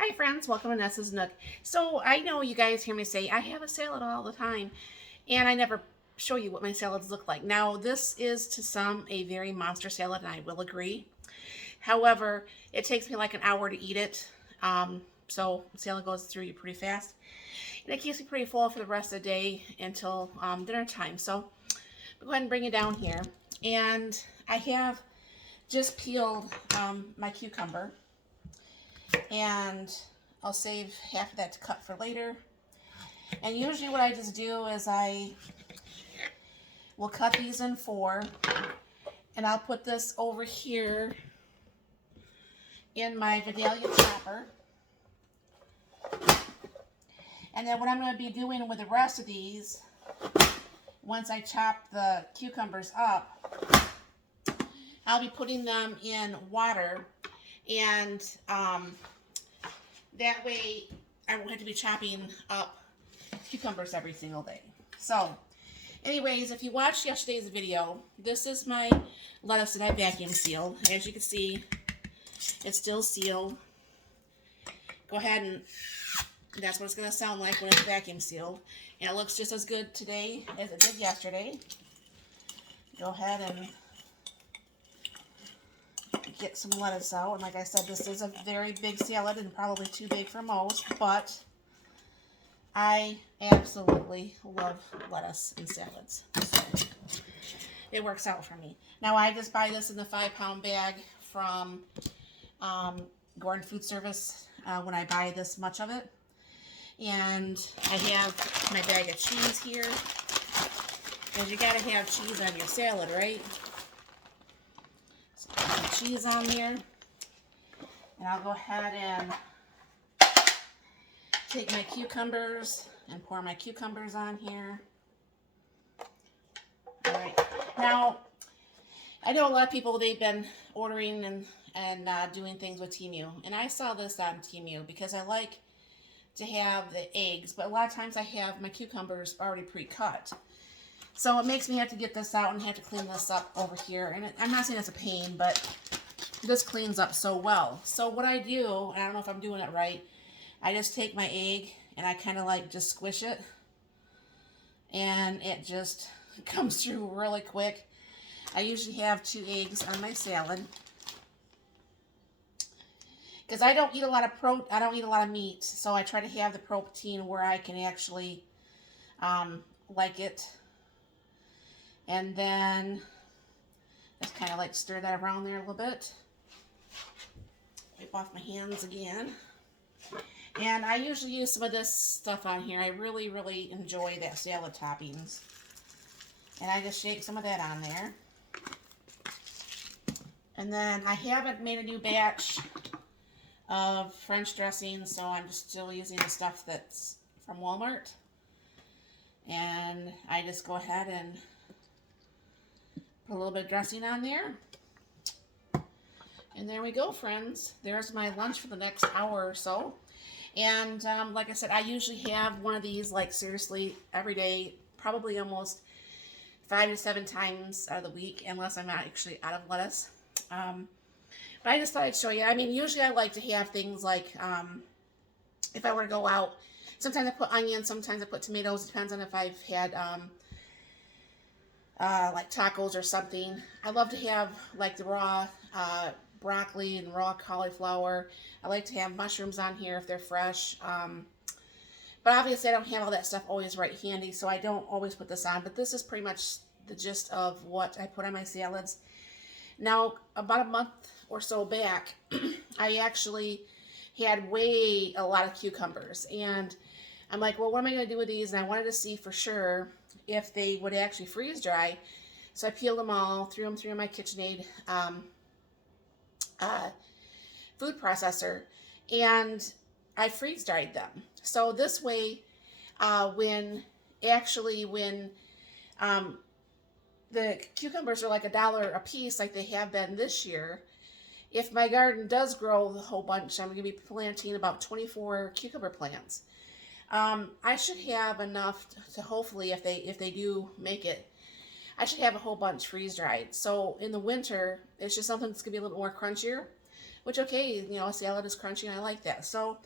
Hi friends, welcome to Nessa's Nook. So I know you guys hear me say I have a salad all the time, and I never show you what my salads look like. Now this is to some a very monster salad, and I will agree. However, it takes me like an hour to eat it, so the salad goes through you pretty fast, and it keeps me pretty full for the rest of the day until dinner time. So I'll go ahead and bring it down here, and I have just peeled my cucumber. And I'll save half of that to cut for later. And usually what I just do is I will cut these in four, and I'll put this over here in my Vidalia chopper. And then what I'm going to be doing with the rest of these, once I chop the cucumbers up, I'll be putting them in water, and that way I won't have to be chopping up cucumbers every single day. So anyways, if you watched yesterday's video, this is my lettuce that I vacuum sealed. As you can see, it's still sealed. Go ahead, and that's what it's going to sound like when it's vacuum sealed. And it looks just as good today as it did yesterday. Go ahead and get some lettuce out. And like I said, this is a very big salad and probably too big for most, but I absolutely love lettuce in salads. So it works out for me. Now I just buy this in the 5-pound bag from Gordon Food Service when I buy this much of it. And I have my bag of cheese here, because you gotta have cheese on your salad, right? So put some cheese on there, and I'll go ahead and take my cucumbers and pour my cucumbers on here. All right, now I know a lot of people, they've been ordering and doing things with Temu, and I saw this on Temu because I like to have the eggs, but a lot of times I have my cucumbers already pre-cut. So it makes me have to get this out and have to clean this up over here. And I'm not saying it's a pain, but this cleans up so well. So what I do, and I don't know if I'm doing it right, I just take my egg and I kind of like just squish it. And it just comes through really quick. I usually have 2 eggs on my salad, because I don't eat a lot of meat, so I try to have the protein where I can actually like it. And then just kind of like stir that around there a little bit. Wipe off my hands again. And I usually use some of this stuff on here. I really, really enjoy that salad toppings. And I just shake some of that on there. And then I haven't made a new batch of French dressing, so I'm just still using the stuff that's from Walmart. And I just go ahead and put a little bit of dressing on there. And there we go, friends. There's my lunch for the next hour or so. And like I said, I usually have one of these, like, seriously every day, probably almost 5 to 7 times out of the week, unless I'm not actually out of lettuce. But I just thought I'd show you. I mean, usually I like to have things like, if I were to go out, sometimes I put onions, sometimes I put tomatoes. It depends on if I've had like tacos or something. I love to have like the raw broccoli and raw cauliflower. I like to have mushrooms on here if they're fresh. But obviously I don't have all that stuff always right handy, so I don't always put this on. But this is pretty much the gist of what I put on my salads. Now, about a month or so back, I actually had a lot of cucumbers. And I'm like, well, what am I going to do with these? And I wanted to see for sure if they would actually freeze dry. So I peeled them all, threw them through my KitchenAid food processor, and I freeze dried them. So this way, when the cucumbers are like $1 a piece, like they have been this year, if my garden does grow a whole bunch, I'm going to be planting about 24 cucumber plants. I should have enough to hopefully, if they do make it, I should have a whole bunch freeze dried. So in the winter, it's just something that's going to be a little more crunchier which, okay, you know, a salad is crunchy and I like that. So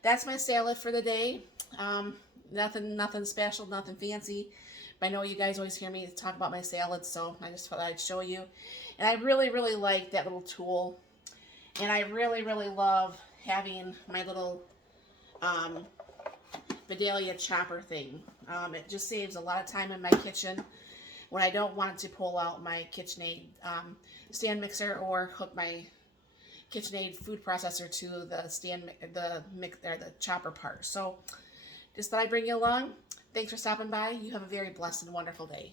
that's my salad for the day. Nothing special, nothing fancy. But I know you guys always hear me talk about my salads, so I just thought I'd show you. And I really, really like that little tool. And I really, really love having my little Vidalia chopper thing. It just saves a lot of time in my kitchen when I don't want to pull out my KitchenAid stand mixer or hook my KitchenAid food processor to the chopper part. So just thought I'd bring you along. Thanks for stopping by. You have a very blessed and wonderful day.